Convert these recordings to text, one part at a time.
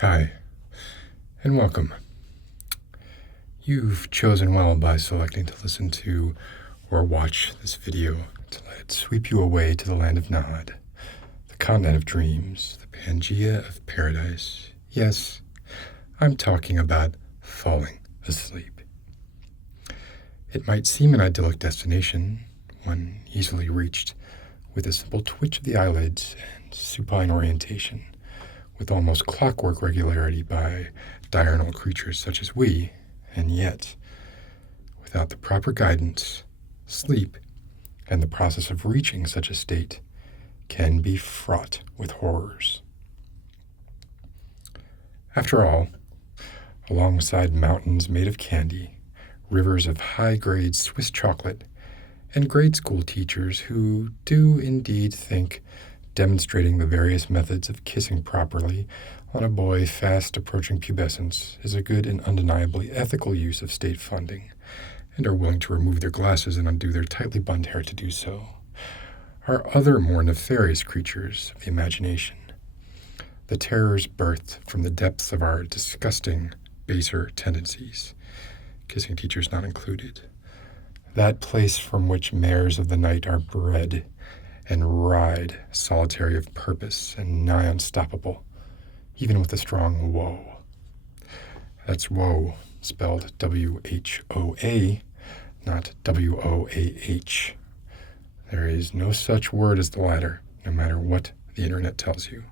Hi, and welcome. You've chosen well by selecting to listen to or watch this video to let it sweep you away to the land of Nod, the continent of dreams, the Pangea of paradise. Yes, I'm talking about falling asleep. It might seem an idyllic destination, one easily reached with a simple twitch of the eyelids and supine orientation, with almost clockwork regularity by diurnal creatures such as we, and yet, without the proper guidance, sleep, and the process of reaching such a state can be fraught with horrors. After all, alongside mountains made of candy, rivers of high-grade Swiss chocolate, and grade school teachers who do indeed think demonstrating the various methods of kissing properly on a boy fast approaching pubescence is a good and undeniably ethical use of state funding, and are willing to remove their glasses and undo their tightly bund hair to do so, are other more nefarious creatures of the imagination, the terrors birthed from the depths of our disgusting, baser tendencies, kissing teachers not included, that place from which mares of the night are bred and ride, solitary of purpose and nigh unstoppable, even with a strong woe. That's woe, spelled W-H-O-A, not W-O-A-H. There is no such word as the latter, no matter what the internet tells you.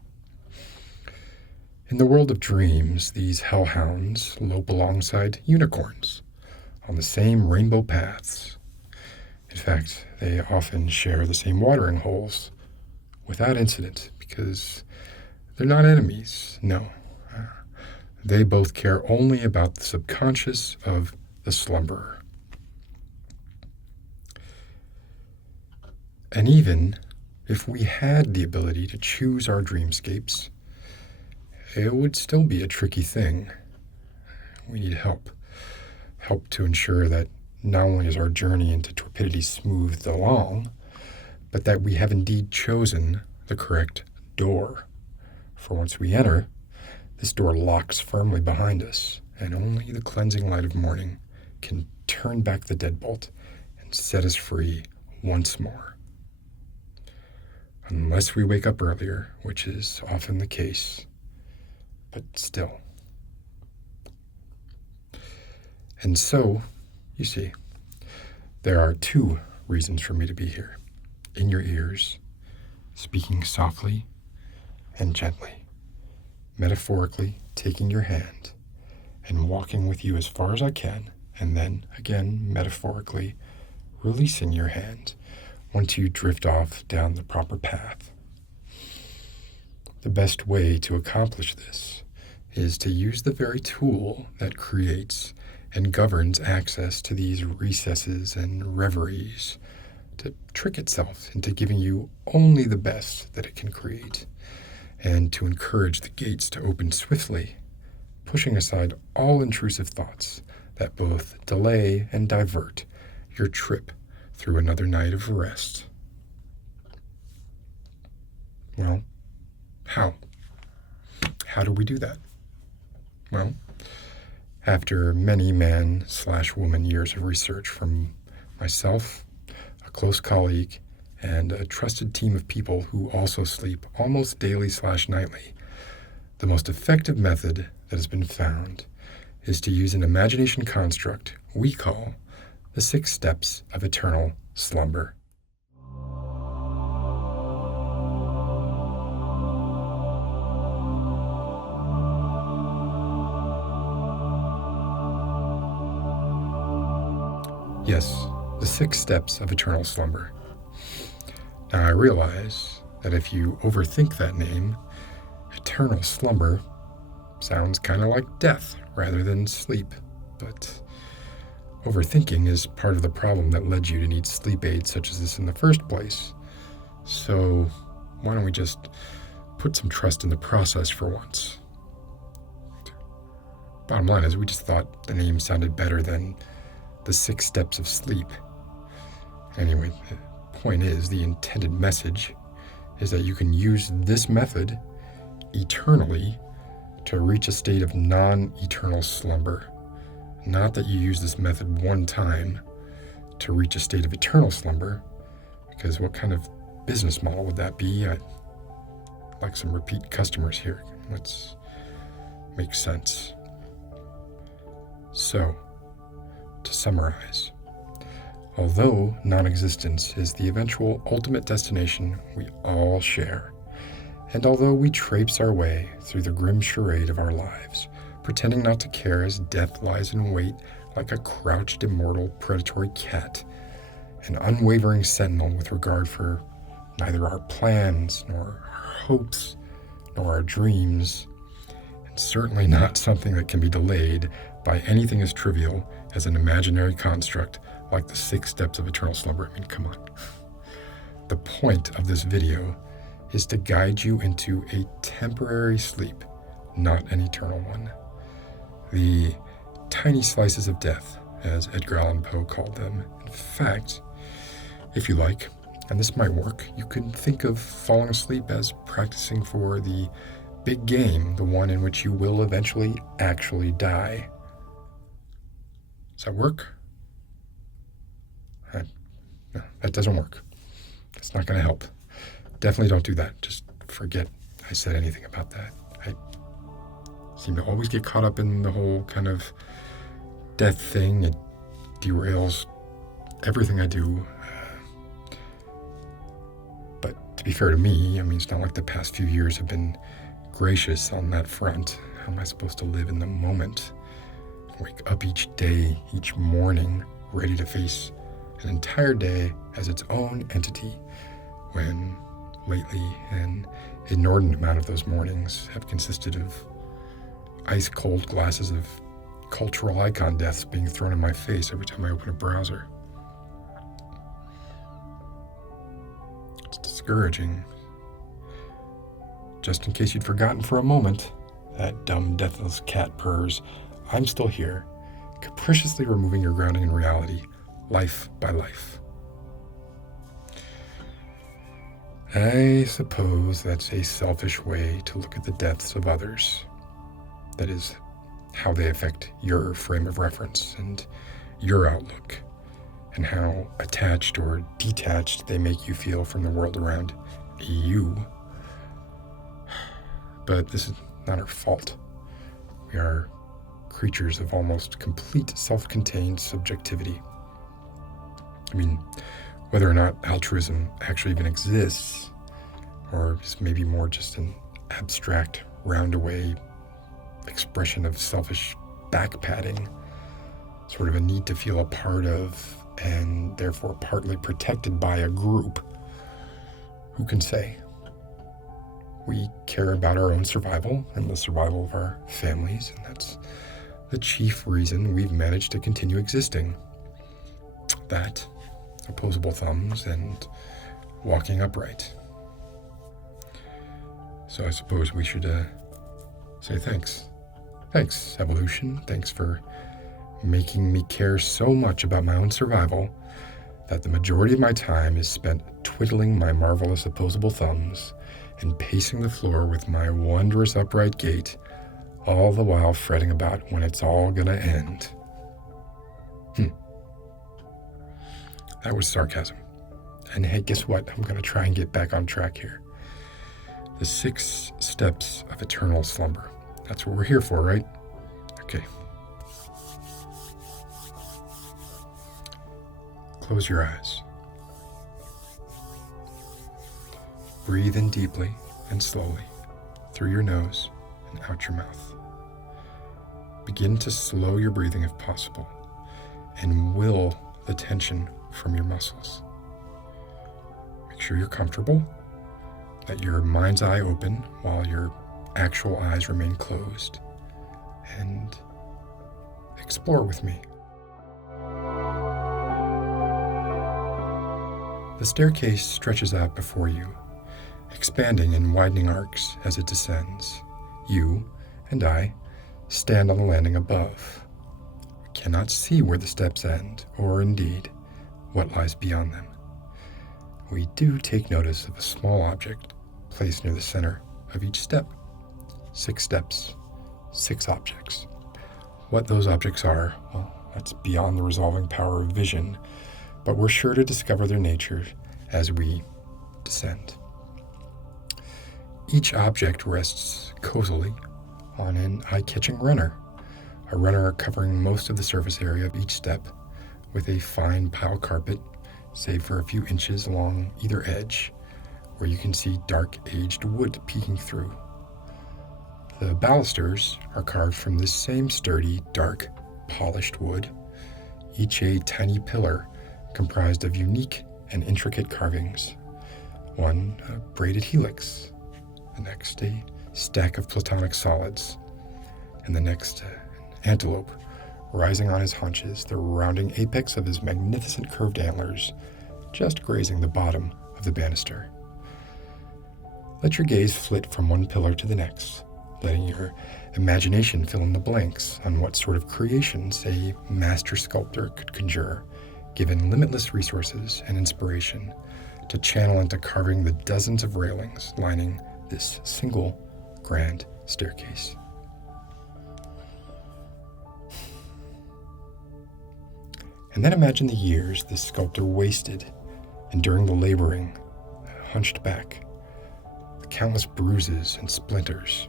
In the world of dreams, these hellhounds lope alongside unicorns on the same rainbow paths. In fact, they often share the same watering holes without incident because they're not enemies, no. They both care only about the subconscious of the slumberer. And even if we had the ability to choose our dreamscapes, it would still be a tricky thing. We need help. Help to ensure that not only is our journey into torpidity smoothed along, but that we have indeed chosen the correct door. For once we enter, this door locks firmly behind us, and only the cleansing light of morning can turn back the deadbolt and set us free once more. Unless we wake up earlier, which is often the case, but still. And so, you see, there are two reasons for me to be here, in your ears, speaking softly and gently, metaphorically taking your hand and walking with you as far as I can, and then, again, metaphorically releasing your hand once you drift off down the proper path. The best way to accomplish this is to use the very tool that creates and governs access to these recesses and reveries to trick itself into giving you only the best that it can create, and to encourage the gates to open swiftly, pushing aside all intrusive thoughts that both delay and divert your trip through another night of rest. Well, how? How do we do that? Well, after many man/woman years of research from myself, a close colleague, and a trusted team of people who also sleep almost daily/nightly, the most effective method that has been found is to use an imagination construct we call the 6 steps of eternal slumber. Yes, the 6 steps of eternal slumber. Now I realize that if you overthink that name, eternal slumber sounds kind of like death rather than sleep, but overthinking is part of the problem that led you to need sleep aids such as this in the first place. So why don't we just put some trust in the process for once? Bottom line is we just thought the name sounded better than the 6 steps of sleep. Anyway, the point is, the intended message is that you can use this method eternally to reach a state of non-eternal slumber. Not that you use this method one time to reach a state of eternal slumber, because what kind of business model would that be? I'd like some repeat customers here. Let's make sense. So, to summarize, although non-existence is the eventual ultimate destination we all share, and although we traipse our way through the grim charade of our lives, pretending not to care as death lies in wait like a crouched immortal predatory cat, an unwavering sentinel with regard for neither our plans, nor our hopes, nor our dreams, and certainly not something that can be delayed by anything as trivial as an imaginary construct like the 6 steps of eternal slumber. I mean, come on. The point of this video is to guide you into a temporary sleep, not an eternal one. The tiny slices of death, as Edgar Allan Poe called them. In fact, if you like, and this might work, you could think of falling asleep as practicing for the big game, the one in which you will eventually actually die. Does that work? No, that doesn't work. It's not going to help. Definitely don't do that. Just forget I said anything about that. I seem to always get caught up in the whole kind of death thing. It derails everything I do. But to be fair to me, I mean, it's not like the past few years have been gracious on that front. How am I supposed to live in the moment? Wake up each day, each morning, ready to face an entire day as its own entity, when lately an inordinate amount of those mornings have consisted of ice-cold glasses of cultural icon deaths being thrown in my face every time I open a browser. It's discouraging. Just in case you'd forgotten for a moment, that dumb, deathless cat purrs, I'm still here, capriciously removing your grounding in reality, life by life. I suppose that's a selfish way to look at the deaths of others. That is, how they affect your frame of reference and your outlook, and how attached or detached they make you feel from the world around you. But this is not our fault. We are creatures of almost complete self-contained subjectivity. I mean, whether or not altruism actually even exists, or is maybe more just an abstract, roundaway expression of selfish back-patting, sort of a need to feel a part of, and therefore partly protected by a group. Who can say? We care about our own survival and the survival of our families, and that's the chief reason we've managed to continue existing. That, opposable thumbs, and walking upright. So I suppose we should say thanks. Thanks, evolution. Thanks for making me care so much about my own survival that the majority of my time is spent twiddling my marvelous opposable thumbs and pacing the floor with my wondrous upright gait, all the while fretting about when it's all gonna end. That was sarcasm. And hey, guess what? I'm gonna try and get back on track here. The 6 steps of eternal slumber. That's what we're here for, right? Okay. Close your eyes. Breathe in deeply and slowly through your nose and out your mouth. Begin to slow your breathing if possible and will the tension from your muscles. Make sure you're comfortable. Let your mind's eye open while your actual eyes remain closed. And explore with me. The staircase stretches out before you, expanding in widening arcs as it descends. You and I stand on the landing above. We cannot see where the steps end, or indeed, what lies beyond them. We do take notice of a small object placed near the center of each step. 6 steps, 6 objects. What those objects are, well, that's beyond the resolving power of vision, but we're sure to discover their nature as we descend. Each object rests cozily on an eye-catching runner, a runner covering most of the surface area of each step with a fine pile carpet, save for a few inches along either edge, where you can see dark aged wood peeking through. The balusters are carved from this same sturdy, dark, polished wood, each a tiny pillar comprised of unique and intricate carvings. One a braided helix, the next a stack of platonic solids, and the next an antelope rising on his haunches, the rounding apex of his magnificent curved antlers just grazing the bottom of the banister. Let your gaze flit from one pillar to the next, letting your imagination fill in the blanks on what sort of creations a master sculptor could conjure, given limitless resources and inspiration to channel into carving the dozens of railings lining this single grand staircase. And then imagine the years this sculptor wasted enduring the laboring, hunched back, the countless bruises and splinters.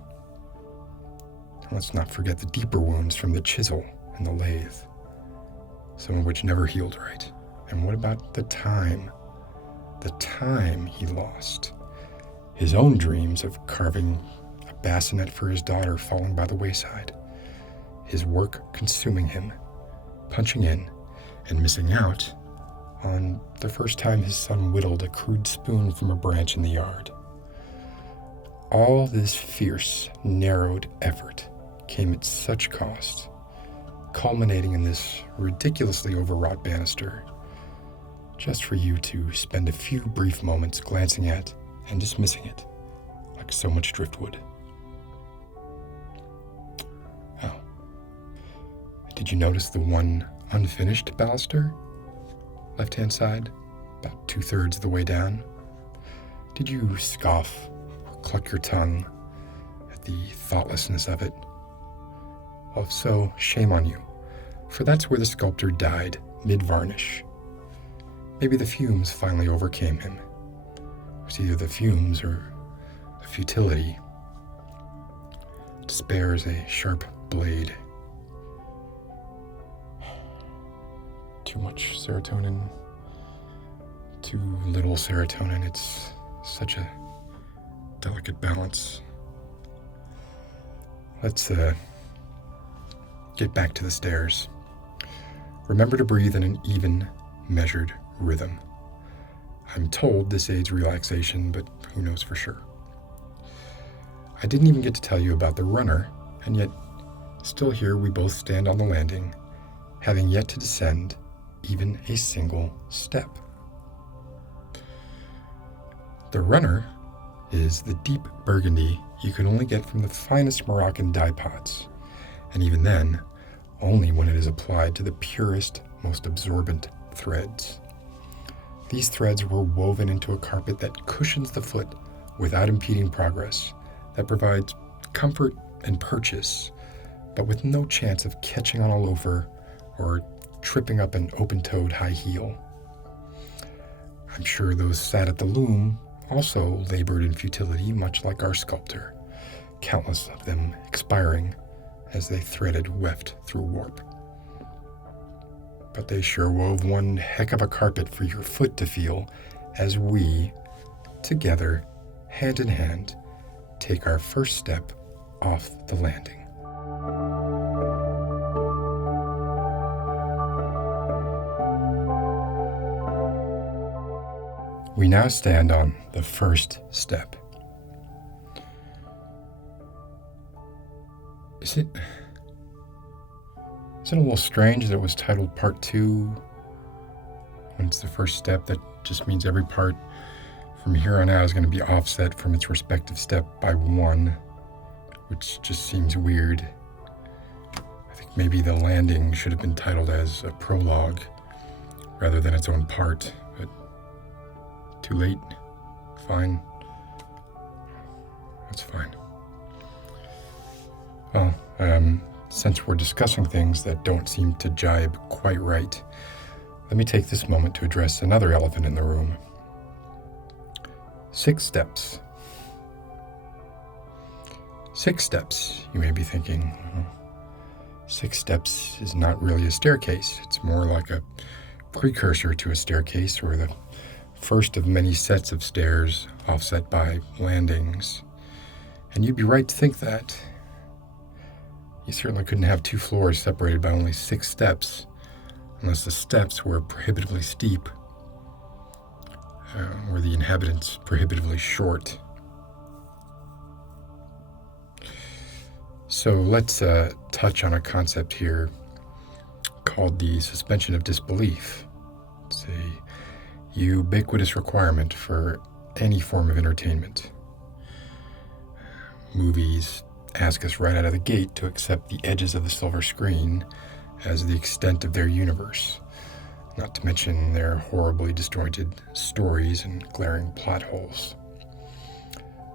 And let's not forget the deeper wounds from the chisel and the lathe, some of which never healed right. And what about the time? The time he lost. His own dreams of carving a bassinet for his daughter falling by the wayside. His work consuming him, punching in and missing out on the first time his son whittled a crude spoon from a branch in the yard. All this fierce, narrowed effort came at such cost, culminating in this ridiculously overwrought banister, just for you to spend a few brief moments glancing at and dismissing it like so much driftwood. Oh, did you notice the one unfinished baluster? Left-hand side, about 2/3 of the way down. Did you scoff or cluck your tongue at the thoughtlessness of it? Well, if so, shame on you, for that's where the sculptor died, mid-varnish. Maybe the fumes finally overcame him. It was either the fumes or the futility. Despair is a sharp blade. Too much serotonin, too little serotonin. It's such a delicate balance. Let's get back to the stairs. Remember to breathe in an even, measured rhythm. I'm told this aids relaxation, but who knows for sure. I didn't even get to tell you about the runner, and yet still here we both stand on the landing, having yet to descend even a single step. The runner is the deep burgundy you can only get from the finest Moroccan dye pots, and even then, only when it is applied to the purest, most absorbent threads. These threads were woven into a carpet that cushions the foot without impeding progress, that provides comfort and purchase, but with no chance of catching on a loafer or tripping up an open-toed high heel. I'm sure those sat at the loom also labored in futility, much like our sculptor, countless of them expiring as they threaded weft through warp. But they sure wove one heck of a carpet for your foot to feel as we, together, hand in hand, take our first step off the landing. We now stand on the first step. Is it a little strange that it was titled Part 2 when it's the first step? That just means every part from here on out is going to be offset from its respective step by 1, which just seems weird. I think maybe the landing should have been titled as a prologue rather than its own part, but too late. Fine. That's fine. Well, Since we're discussing things that don't seem to jibe quite right, let me take this moment to address another elephant in the room. 6 steps. 6 steps, you may be thinking. 6 steps is not really a staircase. It's more like a precursor to a staircase, or the first of many sets of stairs offset by landings. And you'd be right to think that. You certainly couldn't have 2 floors separated by only 6 steps, unless the steps were prohibitively steep, or the inhabitants prohibitively short. So let's touch on a concept here called the suspension of disbelief. It's a ubiquitous requirement for any form of entertainment. Movies ask us right out of the gate to accept the edges of the silver screen as the extent of their universe, not to mention their horribly disjointed stories and glaring plot holes.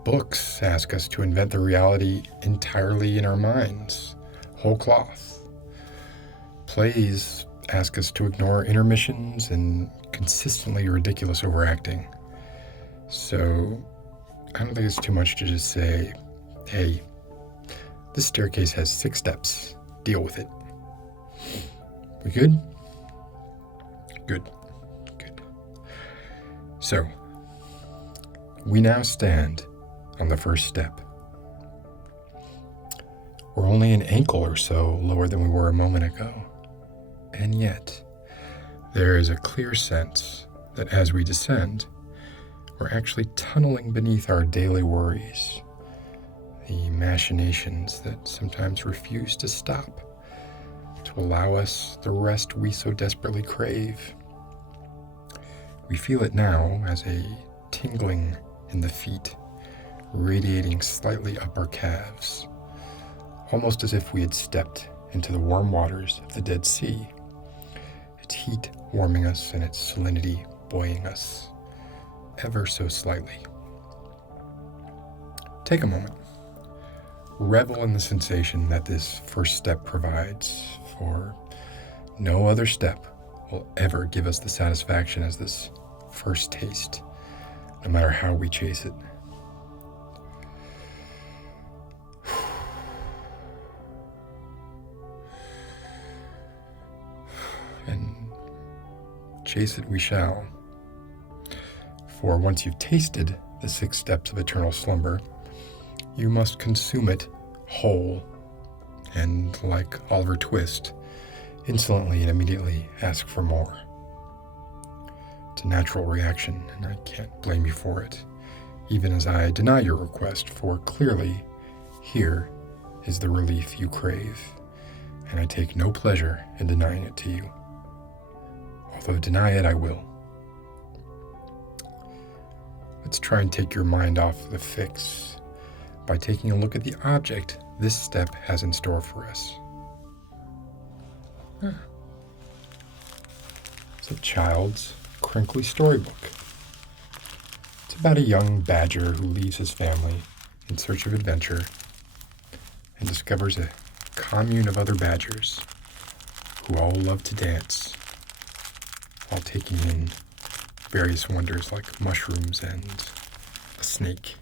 Books ask us to invent the reality entirely in our minds, whole cloth. Plays ask us to ignore intermissions and consistently ridiculous overacting. So I don't think it's too much to just say, hey, this staircase has 6 steps. Deal with it. We good? Good. So, we now stand on the first step. We're only an ankle or so lower than we were a moment ago. And yet, there is a clear sense that as we descend, we're actually tunneling beneath our daily worries, the machinations that sometimes refuse to stop to allow us the rest we so desperately crave. We feel it now as a tingling in the feet, radiating slightly up our calves, almost as if we had stepped into the warm waters of the Dead Sea, its heat warming us and its salinity buoying us, ever so slightly. Take a moment. Revel in the sensation that this first step provides, for no other step will ever give us the satisfaction as this first taste, no matter how we chase it. And chase it we shall. For once you've tasted the 6 steps of eternal slumber, you must consume it whole, and like Oliver Twist, insolently and immediately ask for more. It's a natural reaction, and I can't blame you for it, even as I deny your request, for clearly here is the relief you crave, and I take no pleasure in denying it to you. Although deny it I will. Let's try and take your mind off the fix by taking a look at the object this step has in store for us. It's a child's crinkly storybook. It's about a young badger who leaves his family in search of adventure and discovers a commune of other badgers who all love to dance while taking in various wonders like mushrooms and a snake.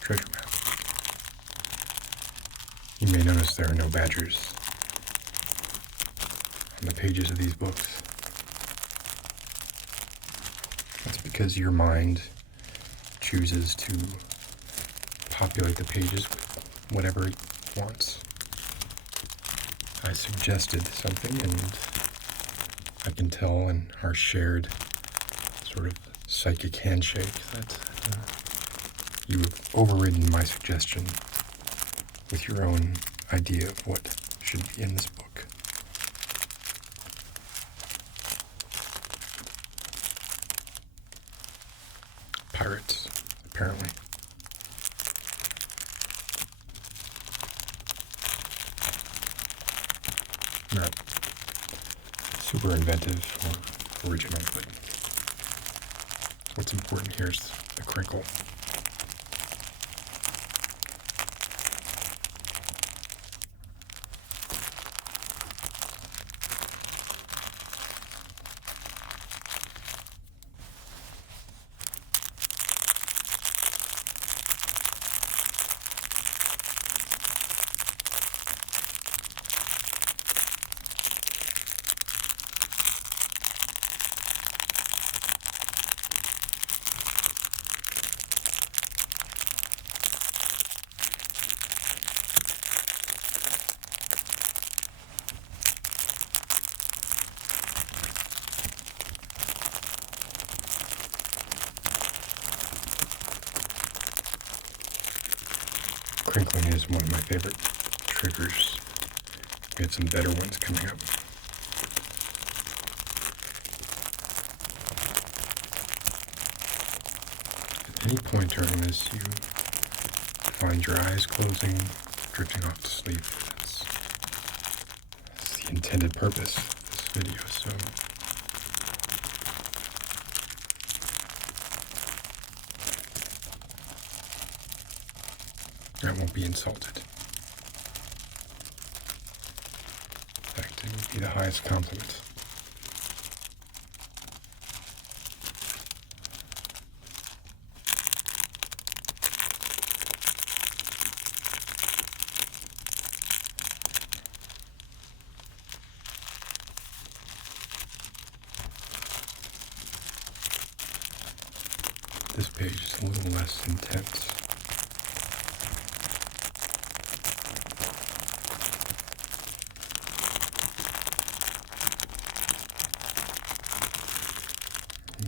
Treasure map. You may notice there are no badgers on the pages of these books. That's because your mind chooses to populate the pages with whatever once. I suggested something, and I can tell in our shared sort of psychic handshake that you have overridden my suggestion with your own idea of what should be in this book. Pirates, apparently. Not super inventive or original, but what's important here is the crinkle. Crinkling is one of my favorite triggers. We have some better ones coming up. At any point during this, you find your eyes closing, drifting off to sleep. That's the intended purpose of this video, so I won't be insulted. In fact, it would be the highest compliment. This page is a little less intense.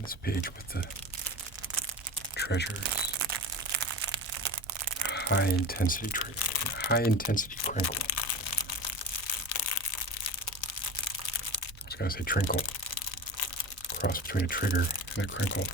This page with the treasures, high intensity crinkle. I was going to say trinkle, cross between a trigger and a crinkle.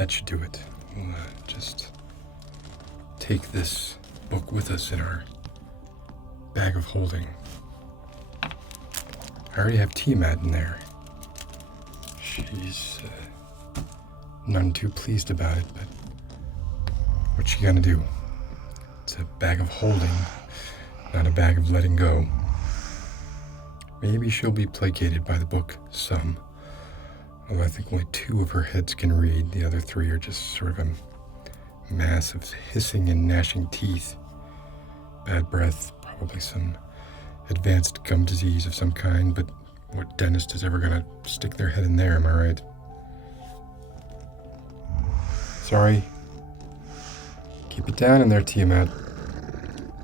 that should do it. We'll just take this book with us in our bag of holding. I already have Tiamat in there. She's none too pleased about it, but what's she gonna do? It's a bag of holding, not a bag of letting go. Maybe she'll be placated by the book some, although I think only 2 of her heads can read. The other 3 are just sort of a mass of hissing and gnashing teeth. Bad breath, probably some advanced gum disease of some kind, but what dentist is ever gonna stick their head in there, am I right? Sorry. Keep it down in there, Tiamat.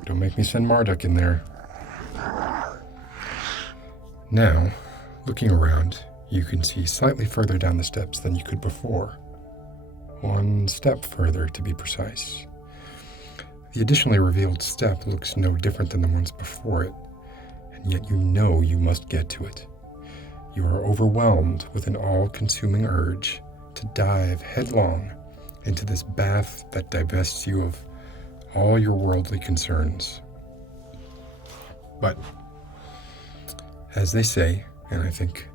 Don't make me send Marduk in there. Now, looking around, you can see slightly further down the steps than you could before. 1 step further, to be precise. The additionally revealed step looks no different than the ones before it, and yet you know you must get to it. You are overwhelmed with an all-consuming urge to dive headlong into this bath that divests you of all your worldly concerns. But, as they say, and I think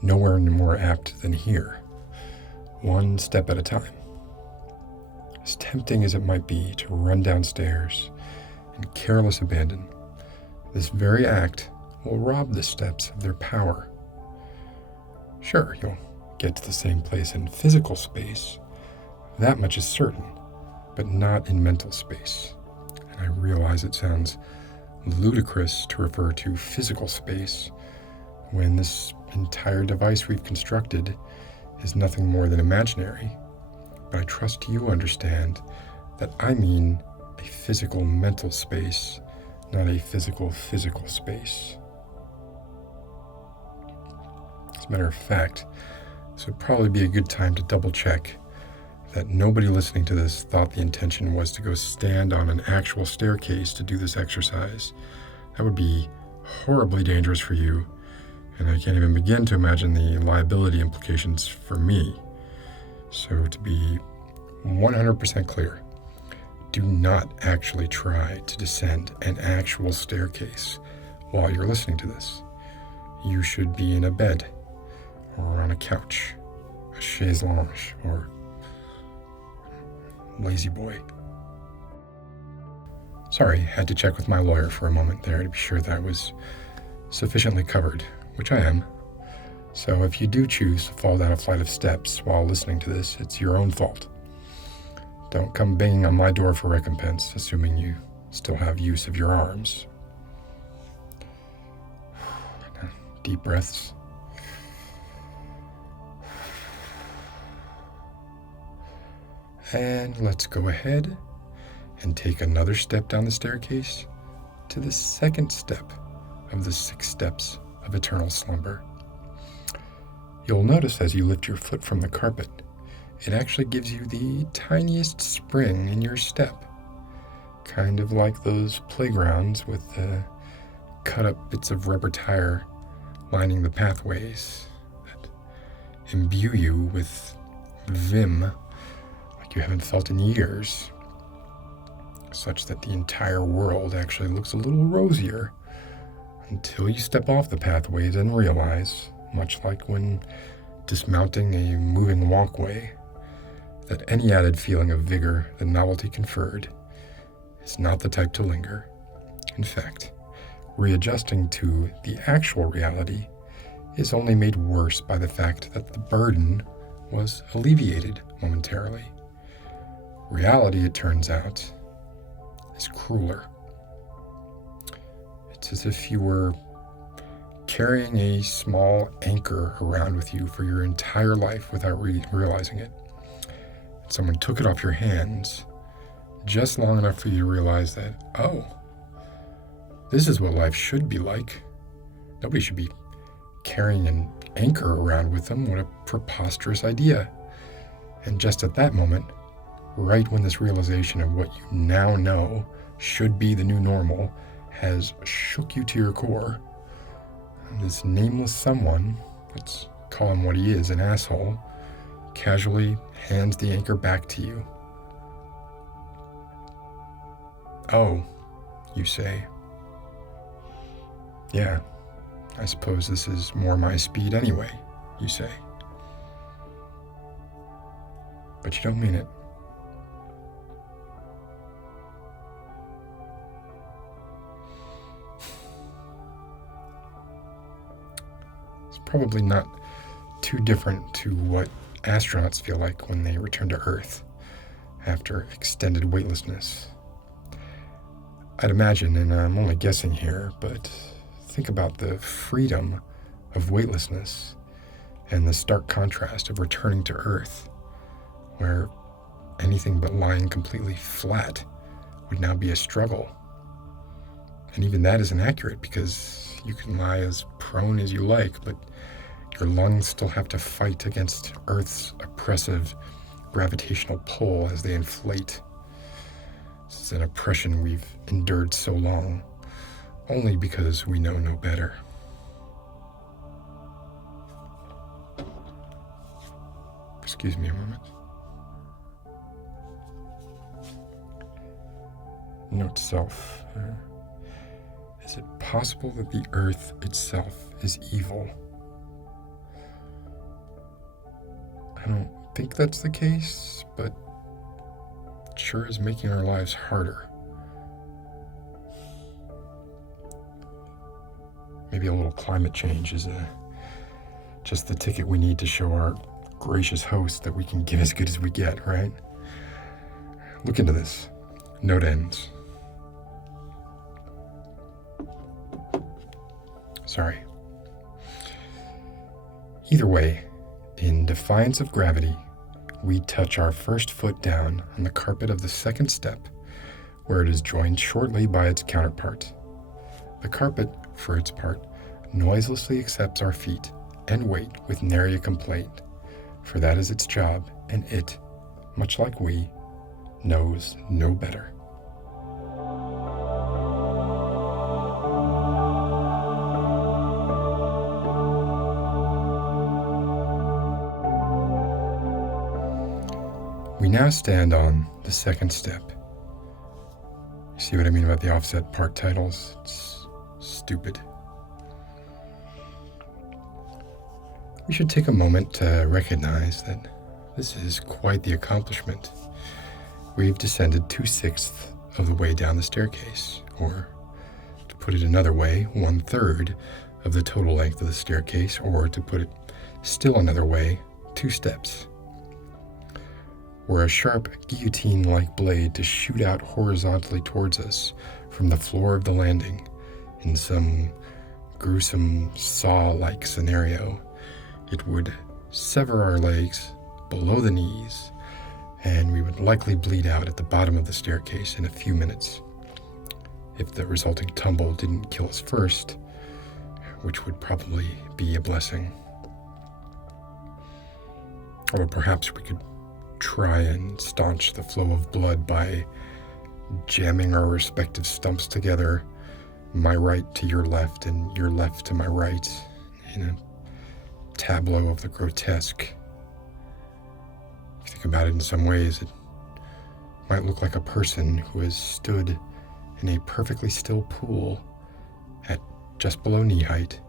nowhere more apt than here, 1 step at a time. As tempting as it might be to run downstairs in careless abandon, this very act will rob the steps of their power. Sure, you'll get to the same place in physical space, that much is certain, but not in mental space. And I realize it sounds ludicrous to refer to physical space when this entire device we've constructed is nothing more than imaginary. But I trust you understand that I mean a physical mental space, not a physical space. As a matter of fact, this would probably be a good time to double check that nobody listening to this thought the intention was to go stand on an actual staircase to do this exercise. That would be horribly dangerous for you, and I can't even begin to imagine the liability implications for me. So to be 100% clear, do not actually try to descend an actual staircase while you're listening to this. You should be in a bed, or on a couch, a chaise longue, or lazy boy. Sorry, had to check with my lawyer for a moment there to be sure that I was sufficiently covered, which I am. So if you do choose to fall down a flight of steps while listening to this, it's your own fault. Don't come banging on my door for recompense, assuming you still have use of your arms. Deep breaths. And let's go ahead and take another step down the staircase to the 2nd step of the 6 steps of eternal slumber. You'll notice as you lift your foot from the carpet, it actually gives you the tiniest spring in your step. Kind of like those playgrounds with the cut up bits of rubber tire lining the pathways that imbue you with vim you haven't felt in years, such that the entire world actually looks a little rosier until you step off the pathways and realize, much like when dismounting a moving walkway, that any added feeling of vigor the novelty conferred is not the type to linger. In fact, readjusting to the actual reality is only made worse by the fact that the burden was alleviated momentarily. Reality, it turns out, is crueler. It's as if you were carrying a small anchor around with you for your entire life without realizing it. And someone took it off your hands just long enough for you to realize that, oh, this is what life should be like. Nobody should be carrying an anchor around with them. What a preposterous idea. And just at that moment, right when this realization of what you now know should be the new normal has shook you to your core, this nameless someone, let's call him what he is, an asshole, casually hands the anchor back to you. "Oh," you say. "Yeah, I suppose this is more my speed anyway," you say. But you don't mean it. It's probably not too different to what astronauts feel like when they return to Earth after extended weightlessness. I'd imagine, and I'm only guessing here, but think about the freedom of weightlessness and the stark contrast of returning to Earth, where anything but lying completely flat would now be a struggle. And even that isn't accurate, because you can lie as prone as you like, but your lungs still have to fight against Earth's oppressive gravitational pull as they inflate. This is an oppression we've endured so long, only because we know no better. Excuse me a moment. Note self. Is it possible that the Earth itself is evil? I don't think that's the case, but it sure is making our lives harder. Maybe a little climate change is just the ticket we need to show our gracious host that we can get as good as we get, right? Look into this. Note ends. Sorry. Either way, in defiance of gravity, we touch our first foot down on the carpet of the second step, where it is joined shortly by its counterpart. The carpet, for its part, noiselessly accepts our feet and weight with nary a complaint, for that is its job, and it, much like we, knows no better. We now stand on the second step. You see what I mean about the offset part titles? It's stupid. We should take a moment to recognize that this is quite the accomplishment. We've descended 2/6 of the way down the staircase, or to put it another way, 1/3 of the total length of the staircase, or to put it still another way, 2 steps. Were a sharp guillotine-like blade to shoot out horizontally towards us from the floor of the landing in some gruesome saw-like scenario, it would sever our legs below the knees, and we would likely bleed out at the bottom of the staircase in a few minutes, if the resulting tumble didn't kill us first, which would probably be a blessing. Or perhaps we could try and staunch the flow of blood by jamming our respective stumps together, my right to your left and your left to my right, in a tableau of the grotesque. If you think about it in some ways, it might look like a person who has stood in a perfectly still pool at just below knee height,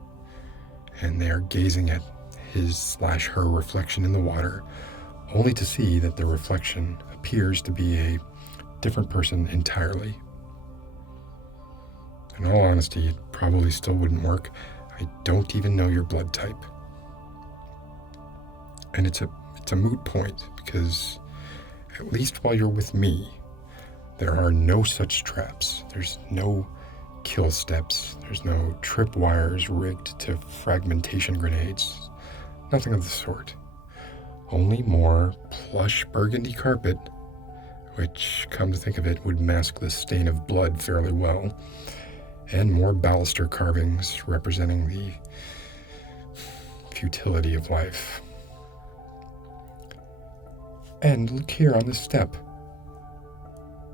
and they are gazing at his/her reflection in the water, only to see that the reflection appears to be a different person entirely. In all honesty, it probably still wouldn't work. I don't even know your blood type. And it's a moot point, because at least while you're with me, there are no such traps. There's no kill steps. There's no tripwires rigged to fragmentation grenades. Nothing of the sort. Only more plush burgundy carpet, which, come to think of it, would mask the stain of blood fairly well, and more baluster carvings representing the futility of life. And look here on this step.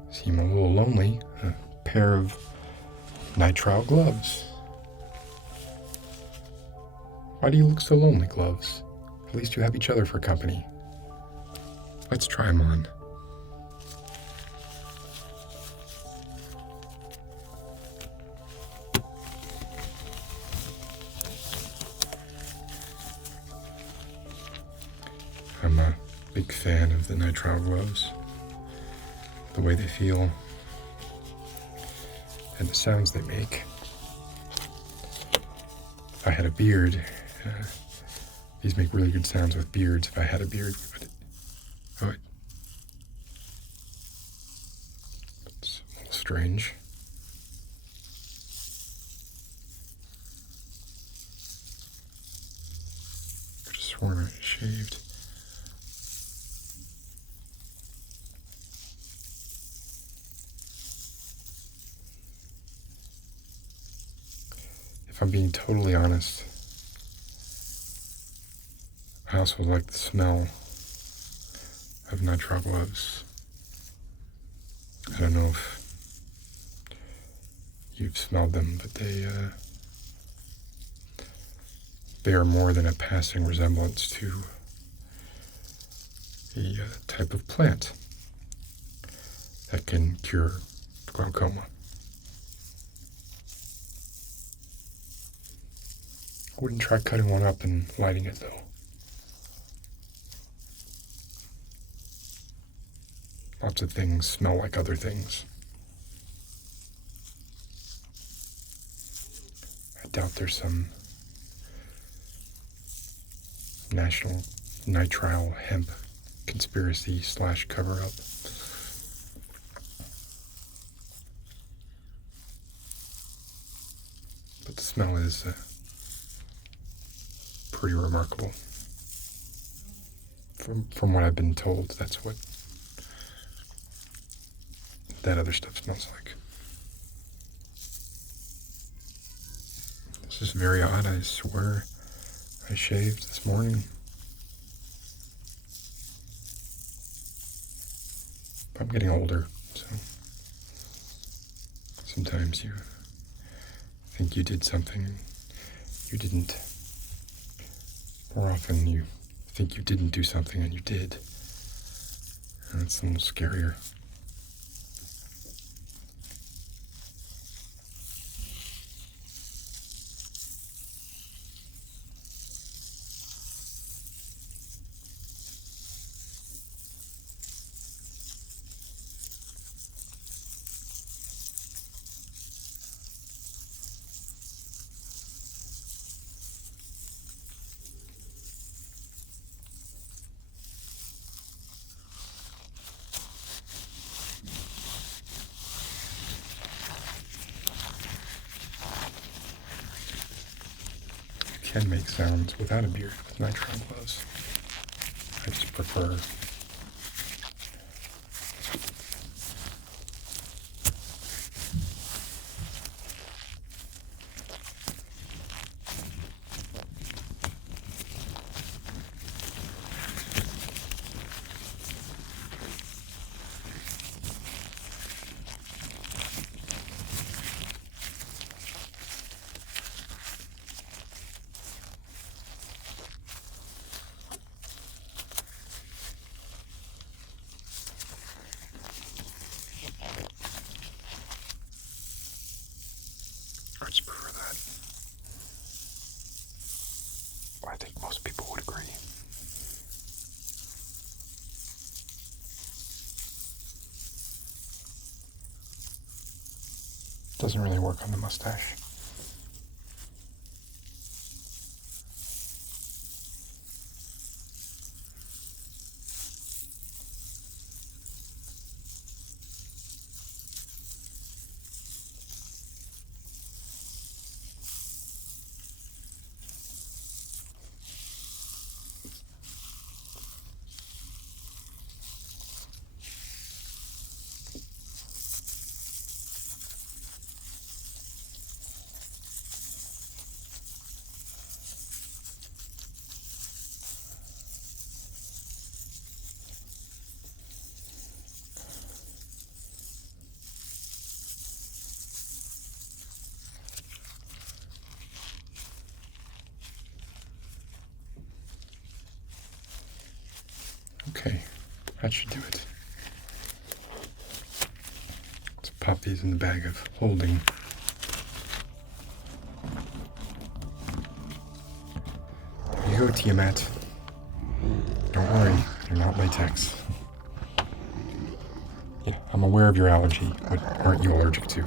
Seem a little lonely. A pair of nitrile gloves. Why do you look so lonely, gloves? At least you have each other for company. Let's try them on. I'm a big fan of the nitrile gloves, the way they feel, and the sounds they make. If I had a beard, these make really good sounds with beards. If I had a beard, it's a little strange. I could have sworn I shaved. If I'm being totally honest, I also like the smell of nitrile gloves. I don't know if you've smelled them, but they bear more than a passing resemblance to the type of plant that can cure glaucoma. I wouldn't try cutting one up and lighting it, though. Lots of things smell like other things. I doubt there's some national nitrile hemp conspiracy / cover-up. But the smell is pretty remarkable. From what I've been told, that's what that other stuff smells like. This is very odd. I swear I shaved this morning. I'm getting older, so sometimes you think you did something you didn't. More often you think you didn't do something and you did. And it's a little scarier. Can make sounds without a beard with nitrile gloves. I just prefer that. I think most people would agree. Doesn't really work on the mustache. Okay, That should do it. Let's pop these in the bag of holding. There you go, Tiamat. Don't worry, you're not latex. Yeah, I'm aware of your allergy. What aren't you allergic to?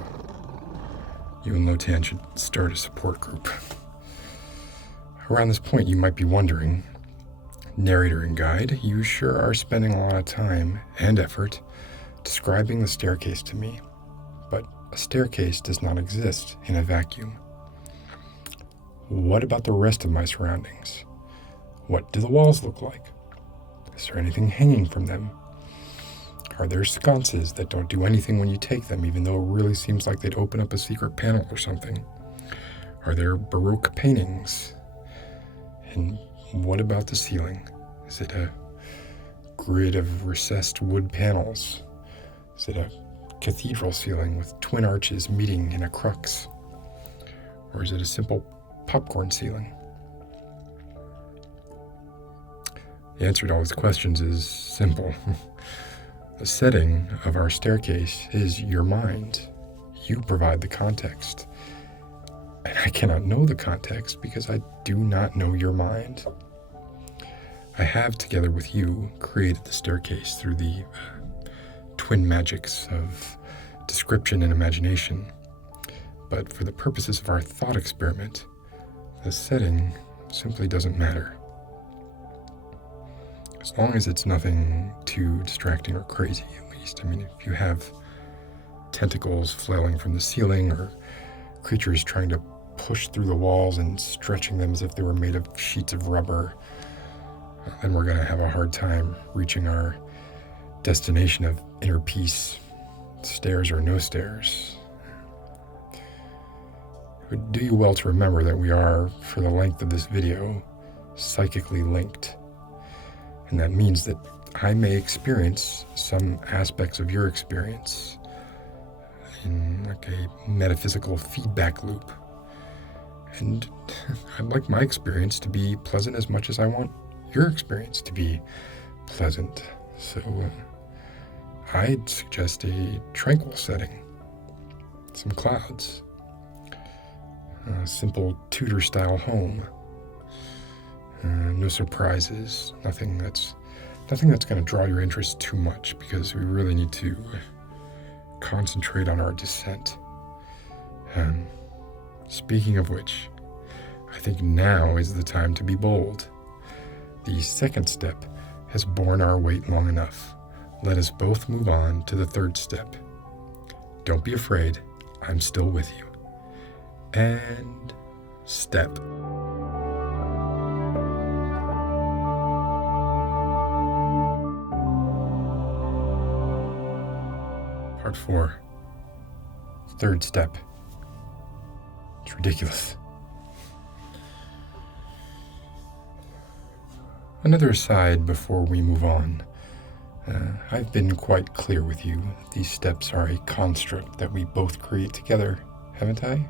You and Lotan should start a support group. Around this point, you might be wondering, narrator and guide, you sure are spending a lot of time and effort describing the staircase to me, but a staircase does not exist in a vacuum. What about the rest of my surroundings? What do the walls look like? Is there anything hanging from them? Are there sconces that don't do anything when you take them, even though it really seems like they'd open up a secret panel or something? Are there Baroque paintings? And what about the ceiling? Is it a grid of recessed wood panels? Is it a cathedral ceiling with twin arches meeting in a crux? Or is it a simple popcorn ceiling? The answer to all these questions is simple. The setting of our staircase is your mind. You provide the context. And I cannot know the context because I do not know your mind. I have, together with you, created the staircase through the twin magics of description and imagination. But for the purposes of our thought experiment, the setting simply doesn't matter. As long as it's nothing too distracting or crazy, at least. I mean, if you have tentacles flailing from the ceiling or creatures trying to push through the walls and stretching them as if they were made of sheets of rubber, then we're going to have a hard time reaching our destination of inner peace, stairs or no stairs. It would do you well to remember that we are, for the length of this video, psychically linked. And that means that I may experience some aspects of your experience in like a metaphysical feedback loop. And I'd like my experience to be pleasant as much as I want your experience to be pleasant. So I'd suggest a tranquil setting, some clouds, a simple Tudor-style home. No surprises, nothing that's going to draw your interest too much, because we really need to concentrate on our descent. Speaking of which, I think now is the time to be bold. The second step has borne our weight long enough. Let us both move on to the third step. Don't be afraid, I'm still with you. And step. Part 4. Third step. It's ridiculous. Another aside before we move on. I've been quite clear with you that these steps are a construct that we both create together, haven't I?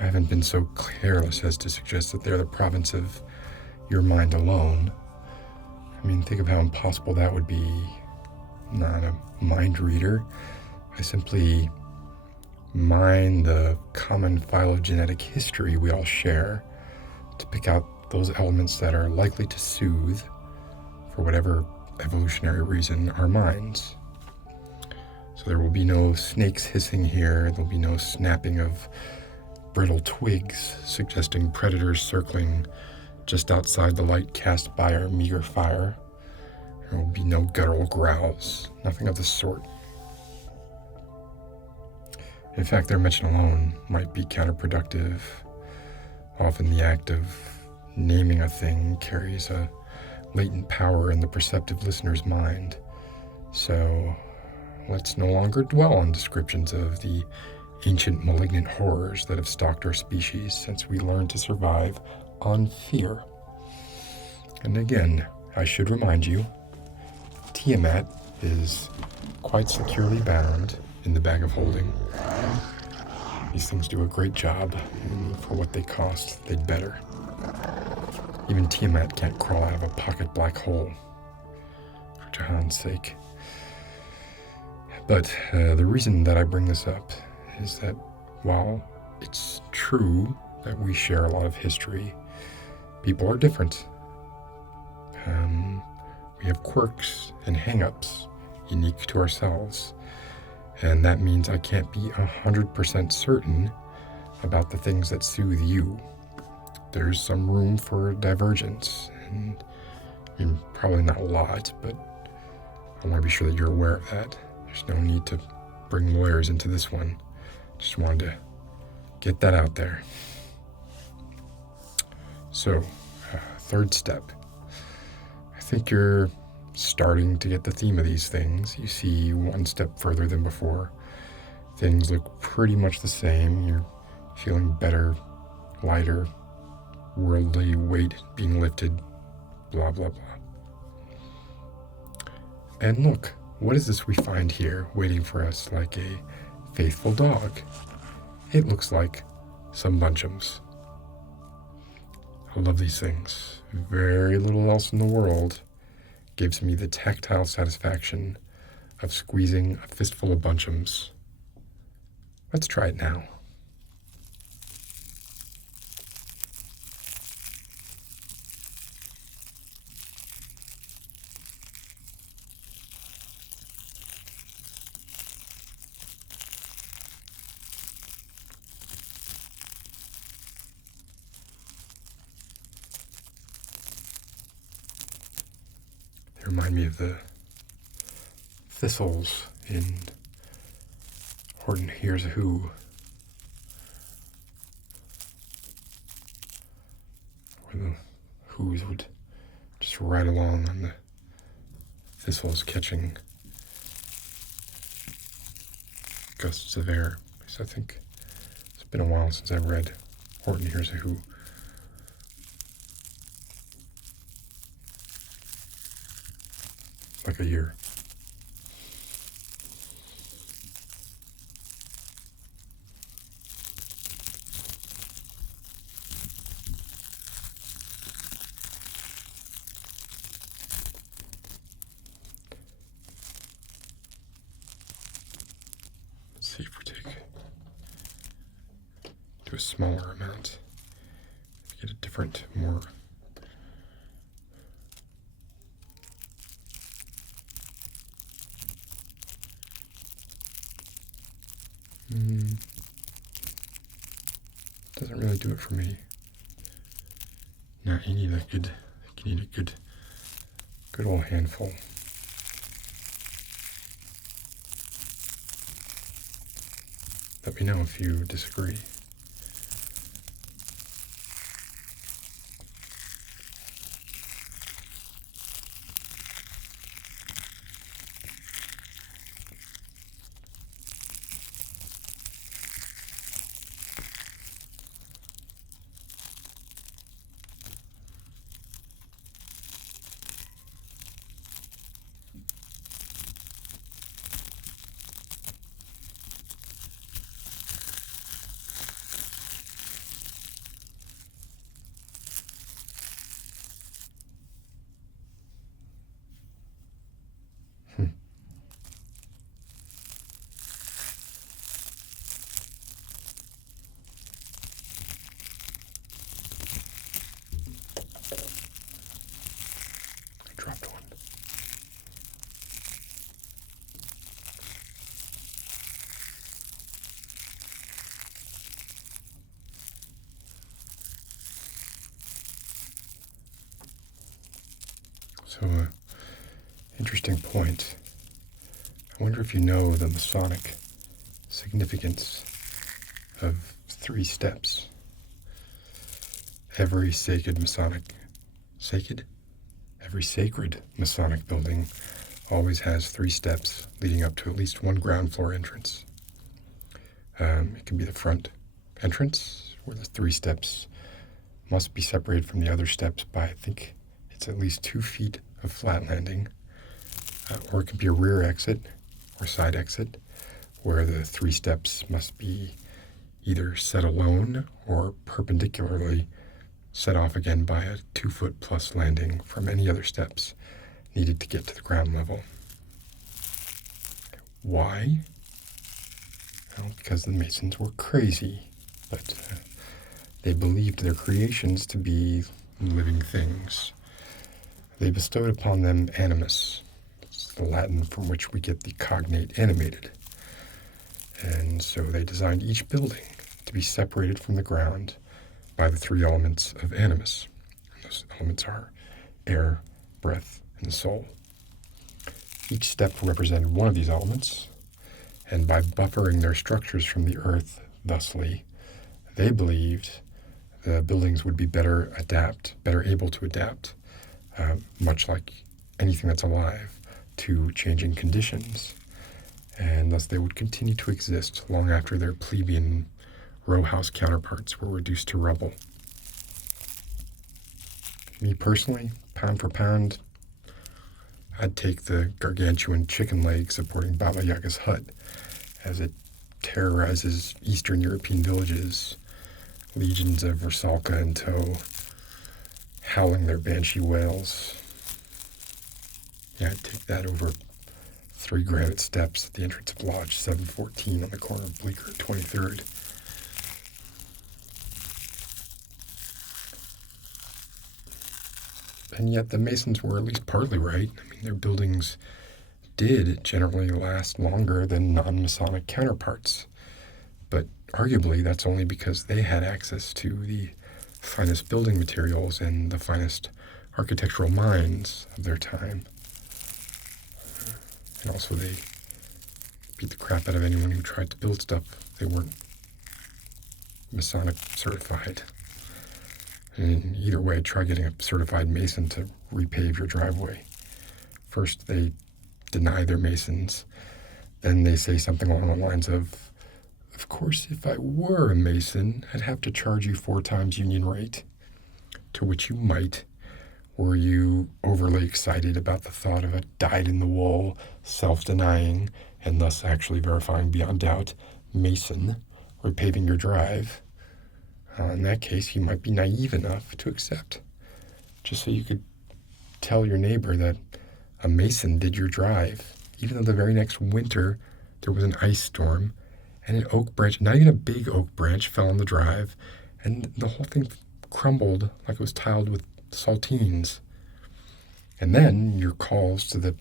I haven't been so careless as to suggest that they're the province of your mind alone. I mean, think of how impossible that would be. Not a mind reader. I simply mine the common phylogenetic history we all share to pick out those elements that are likely to soothe, for whatever evolutionary reason, our minds. So there will be no snakes hissing here. There'll be no snapping of brittle twigs suggesting predators circling just outside the light cast by our meager fire. There will be no guttural growls, nothing of the sort. In fact, their mention alone might be counterproductive. Often the act of naming a thing carries a latent power in the perceptive listener's mind. So let's no longer dwell on descriptions of the ancient malignant horrors that have stalked our species since we learned to survive on fear. And again, I should remind you, Tiamat is quite securely bound in the bag of holding. These things do a great job, and for what they cost, they'd better. Even Tiamat can't crawl out of a pocket black hole. Jahan's sake. But the reason that I bring this up is that while it's true that we share a lot of history, people are different. We have quirks and hang-ups unique to ourselves, and that means I can't be 100% certain about the things that soothe you. There's some room for divergence, and probably not a lot, but I want to be sure that you're aware of that. There's no need to bring lawyers into this one. Just wanted to get that out there. So, third step. I think you're starting to get the theme of these things. You see one step further than before. Things look pretty much the same. You're feeling better, lighter, worldly weight being lifted, blah, blah, blah. And look, what is this we find here waiting for us like a faithful dog? It looks like some bunchums. I love these things. Very little else in the world gives me the tactile satisfaction of squeezing a fistful of bunchums. Let's try it now. They remind me of the thistles in Horton Hears a Who. Where the Who's would just ride along on the thistles catching gusts of air. So I think it's been a while since I've read Horton Hears a Who. Like a year. Let's see if we do a smaller amount. Get a different, more doesn't really do it for me. No, you need a good old handful. Let me know if you disagree. Dropped one. So, interesting point. I wonder if you know the Masonic significance of 3 steps. Every sacred Masonic building always has 3 steps leading up to at least one ground floor entrance. It can be the front entrance, where the 3 steps must be separated from the other steps by, I think it's at least 2 feet of flat landing. Or it could be a rear exit or side exit, where the 3 steps must be either set alone or perpendicularly set off again by a 2-foot plus landing from any other steps needed to get to the ground level. Why? Well, because the Masons were crazy, but they believed their creations to be living things. They bestowed upon them animus. It's the Latin from which we get the cognate animated. And so they designed each building to be separated from the ground by the three elements of animus. And those elements are air, breath, and soul. Each step represented one of these elements, and by buffering their structures from the earth thusly, they believed the buildings would be better able to adapt, much like anything that's alive, to changing conditions. And thus they would continue to exist long after their plebeian row house counterparts were reduced to rubble. Me personally, pound for pound, I'd take the gargantuan chicken leg supporting Baba Yaga's hut as it terrorizes Eastern European villages, legions of Rusalka in tow, howling their banshee wails. Yeah, I'd take that over 3 granite steps at the entrance of Lodge 714 on the corner of Bleecker and 23rd. And yet the Masons were at least partly right. I mean, their buildings did generally last longer than non-Masonic counterparts. But arguably, that's only because they had access to the finest building materials and the finest architectural minds of their time. And also they beat the crap out of anyone who tried to build stuff they weren't Masonic certified. And either way, try getting a certified Mason to repave your driveway. First, they deny they're Masons. Then they say something along the lines of course, if I were a Mason, I'd have to charge you 4 times union rate. To which you might, were you overly excited about the thought of a dyed-in-the-wool, self-denying, and thus actually verifying beyond doubt, Mason repaving your drive. In that case, you might be naive enough to accept, just so you could tell your neighbor that a Mason did your drive, even though the very next winter there was an ice storm and an oak branch, not even a big oak branch, fell on the drive, and the whole thing crumbled like it was tiled with saltines. And then your calls to the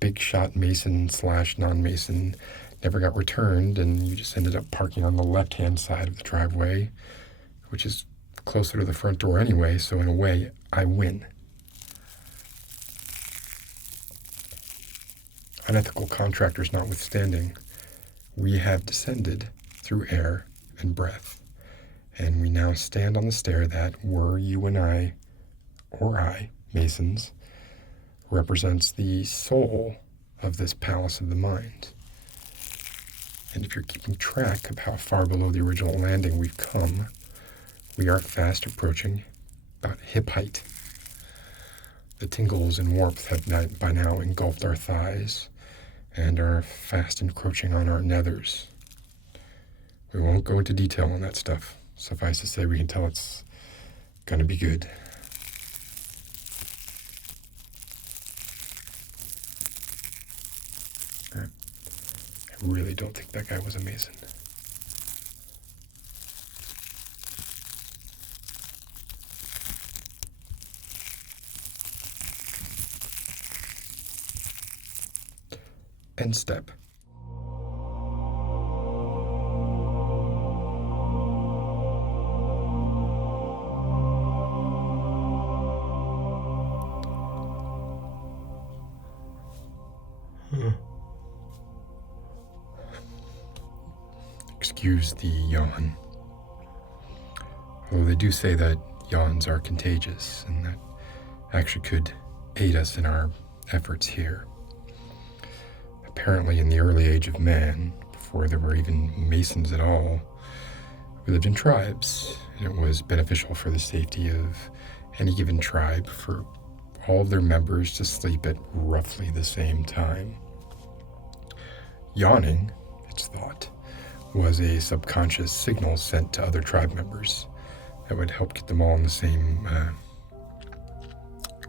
big shot Mason/non-Mason never got returned, and you just ended up parking on the left-hand side of the driveway, which is closer to the front door anyway, so in a way, I win. Unethical contractors notwithstanding, we have descended through air and breath, and we now stand on the stair that, were you and I, or I, Masons, represents the soul of this palace of the mind. And if you're keeping track of how far below the original landing we've come, we are fast approaching about hip height. The tingles and warmth have by now engulfed our thighs and are fast encroaching on our nethers. We won't go into detail on that stuff. Suffice to say, we can tell it's gonna be good. I really don't think that guy was a Mason. End step. Excuse the yawn. Although they do say that yawns are contagious, and that actually could aid us in our efforts here. Apparently, in the early age of man, before there were even Masons at all, we lived in tribes, and it was beneficial for the safety of any given tribe for all of their members to sleep at roughly the same time. Yawning, it's thought, was a subconscious signal sent to other tribe members that would help get them all in the same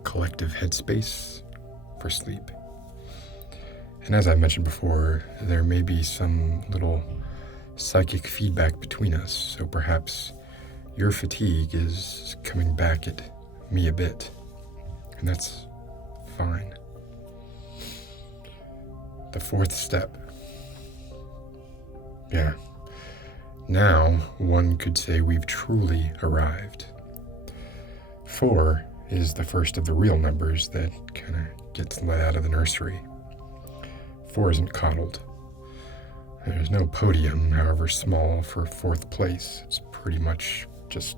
collective headspace for sleep. And as I mentioned before, there may be some little psychic feedback between us, so perhaps your fatigue is coming back at me a bit, and that's fine. The fourth step. Yeah. Now, one could say we've truly arrived. 4 is the first of the real numbers that kind of gets let out of the nursery. 4 isn't coddled. There's no podium, however small, for 4th place. It's pretty much just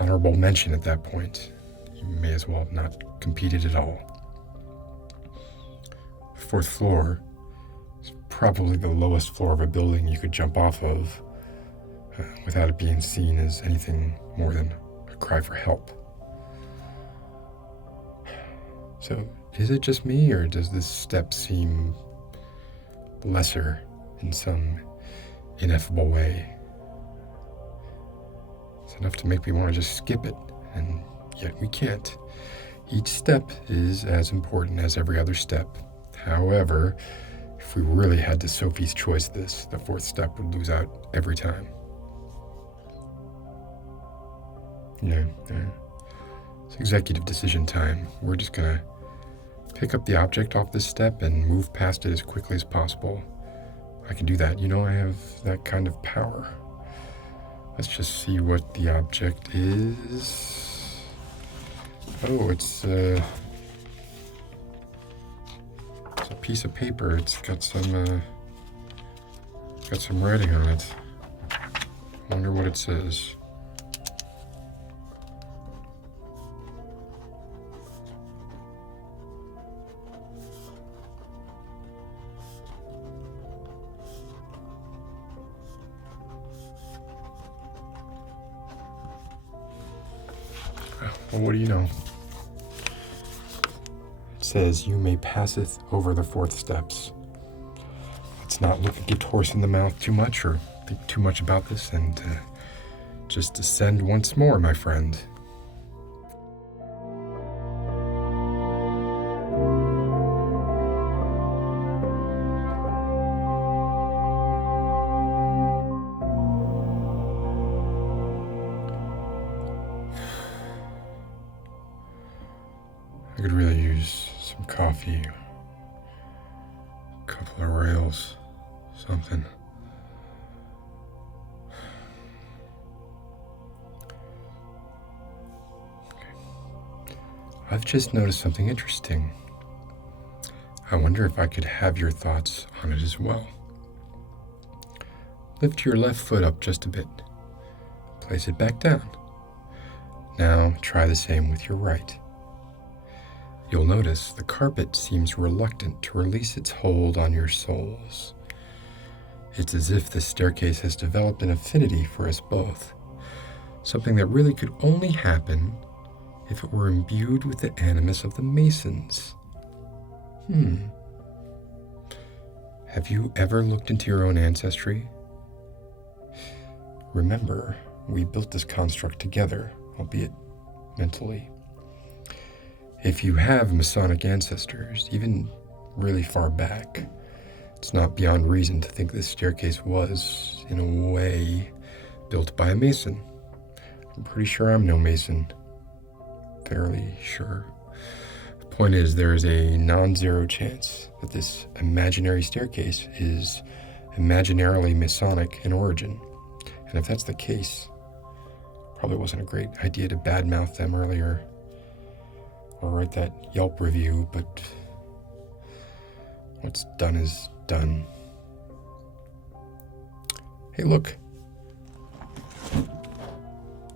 honorable mention at that point. You may as well have not competed at all. 4th floor is probably the lowest floor of a building you could jump off of without it being seen as anything more than a cry for help. So, is it just me, or does this step seem lesser in some ineffable way? It's enough to make me want to just skip it, and yet we can't. Each step is as important as every other step. However, if we really had to Sophie's choice this, the 4th step would lose out every time. Yeah. It's executive decision time. We're just gonna pick up the object off this step and move past it as quickly as possible. I can do that. I have that kind of power. Let's just see what the object is. Oh, it's a piece of paper. It's got some writing on it. I wonder what it says. Well, what do you know? It says, "You may passeth over the 4th steps." Let's not look a gift horse in the mouth too much or think too much about this, and just descend once more, my friend. I could really use some coffee, a couple of rails, something. Okay. I've just noticed something interesting. I wonder if I could have your thoughts on it as well. Lift your left foot up just a bit. Place it back down. Now try the same with your right. You'll notice the carpet seems reluctant to release its hold on your soles. It's as if the staircase has developed an affinity for us both, something that really could only happen if it were imbued with the animus of the Masons. Have you ever looked into your own ancestry? Remember, we built this construct together, albeit mentally. If you have Masonic ancestors, even really far back, it's not beyond reason to think this staircase was, in a way, built by a Mason. I'm pretty sure I'm no Mason. Fairly sure. The point is, there is a non-zero chance that this imaginary staircase is imaginarily Masonic in origin. And if that's the case, probably wasn't a great idea to badmouth them earlier or write that Yelp review, but what's done is done. Hey, look.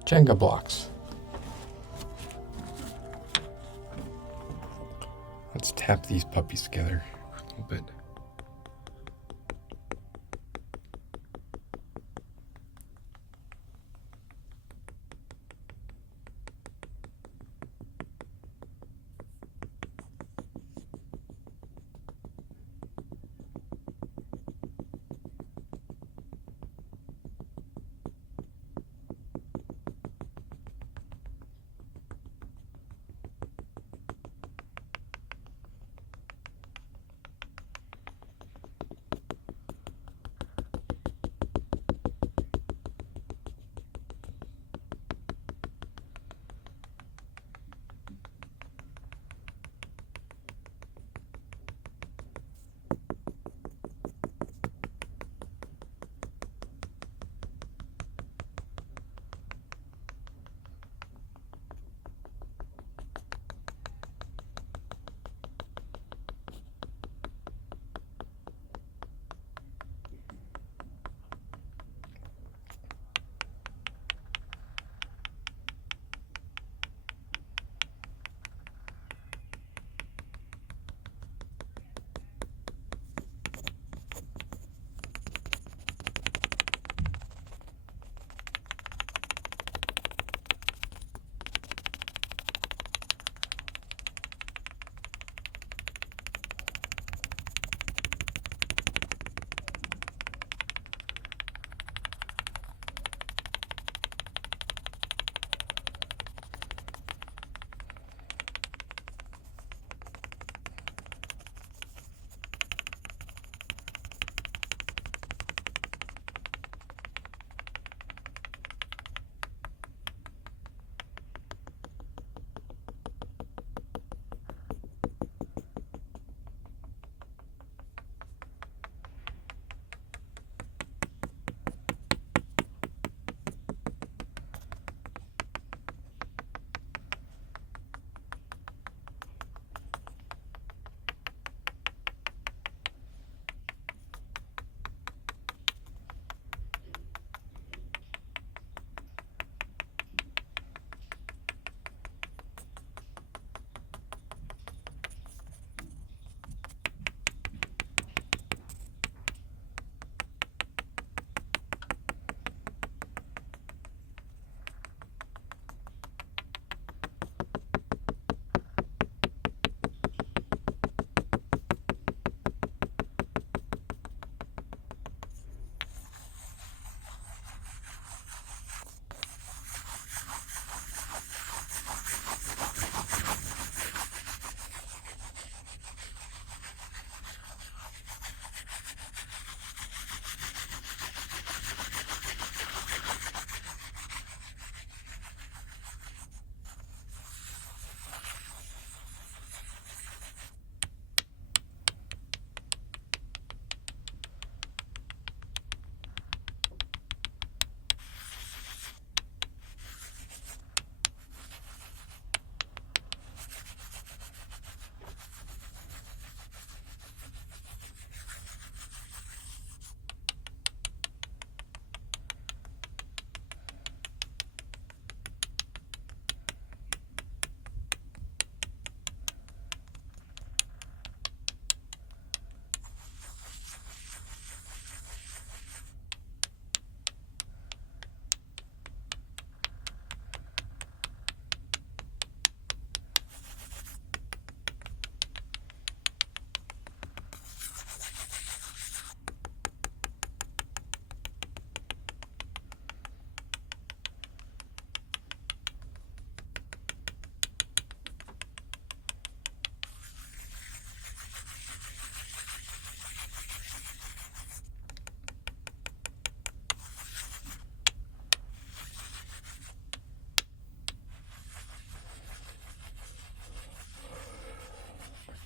Jenga blocks. Let's tap these puppies together a little bit.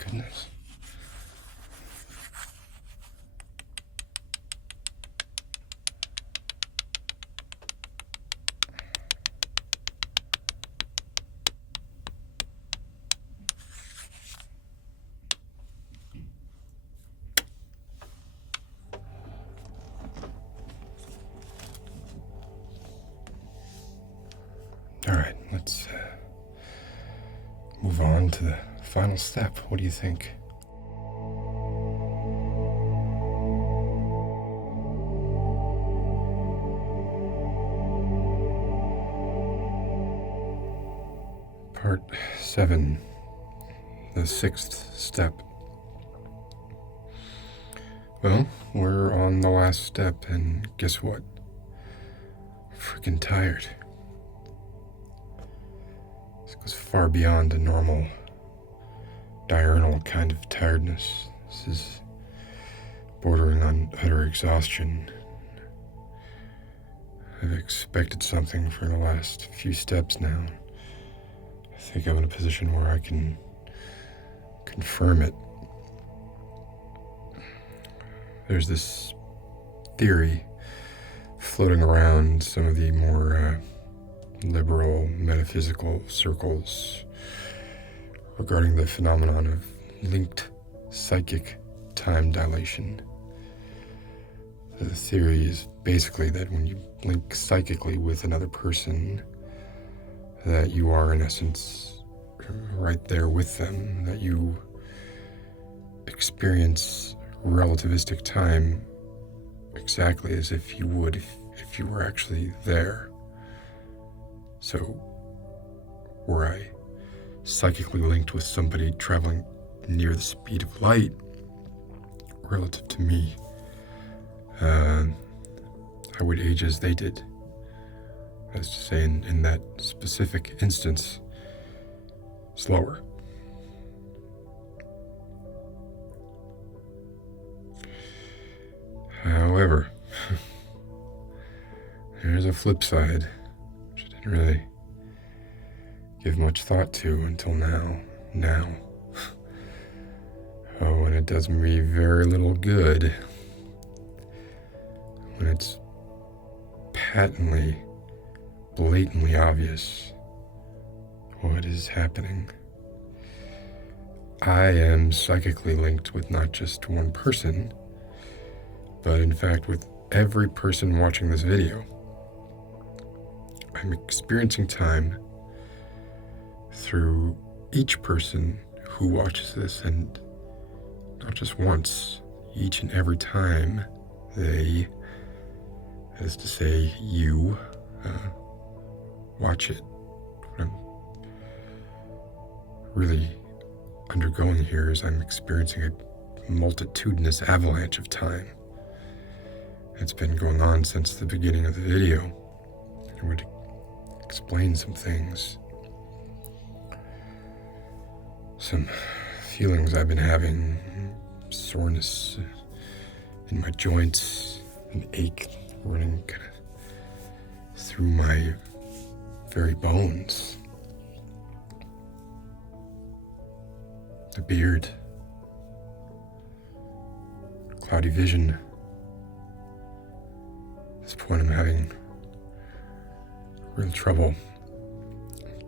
goodness. All right, let's move on to the final step. What do you think? Part 7, the 6th step. Well, we're on the last step, and guess what? Freaking tired. This goes far beyond a normal diurnal kind of tiredness. This is bordering on utter exhaustion. I've expected something for the last few steps now. I think I'm in a position where I can confirm it. There's this theory floating around some of the more liberal metaphysical circles regarding the phenomenon of linked psychic time dilation. The theory is basically that when you link psychically with another person, that you are in essence right there with them, that you experience relativistic time exactly as if you would if you were actually there. So, were I psychically linked with somebody traveling near the speed of light relative to me, I would age as they did. That's to say, in that specific instance, slower. However, there's a flip side, which I didn't really give much thought to until now. Oh, and it does me very little good when it's patently, blatantly obvious what is happening. I am psychically linked with not just one person, but in fact with every person watching this video. I'm experiencing time through each person who watches this, and not just once, each and every time they, that is to say you, watch it. What I'm really undergoing here is I'm experiencing a multitudinous avalanche of time. It's been going on since the beginning of the video. I would explain some things. Some feelings I've been having, soreness in my joints, an ache running kind of through my very bones. The beard, cloudy vision. At this point I'm having real trouble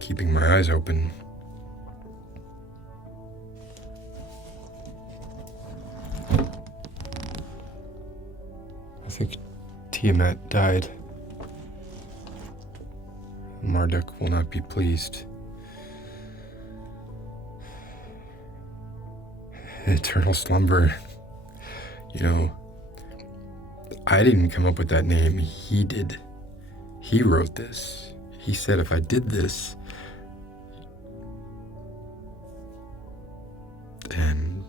keeping my eyes open. I think Tiamat died. Marduk will not be pleased. Eternal Slumber. You know, I didn't come up with that name. He did. He wrote this. He said if I did this, and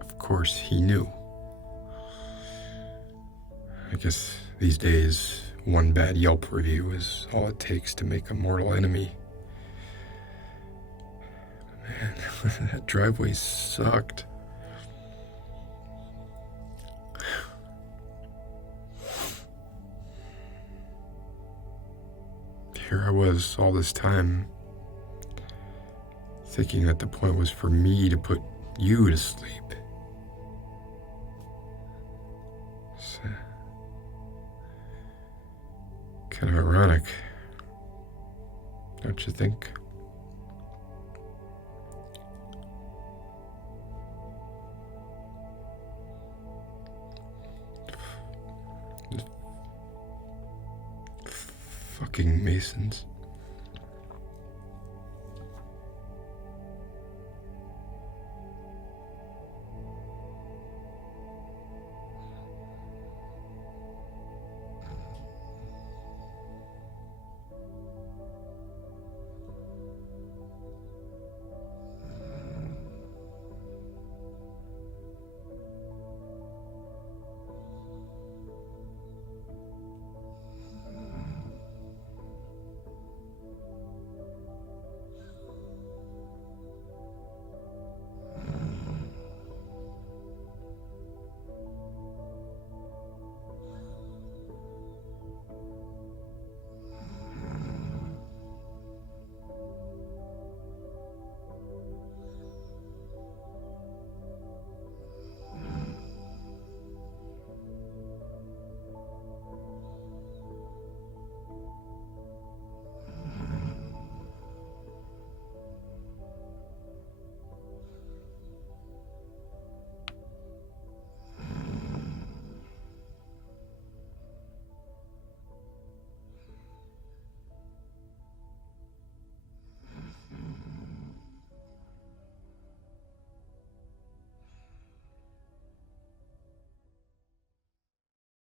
of course he knew. I guess these days, one bad Yelp review is all it takes to make a mortal enemy. Man, that driveway sucked. Here I was all this time, thinking that the point was for me to put you to sleep. It's kind of ironic, don't you think? Fucking Masons.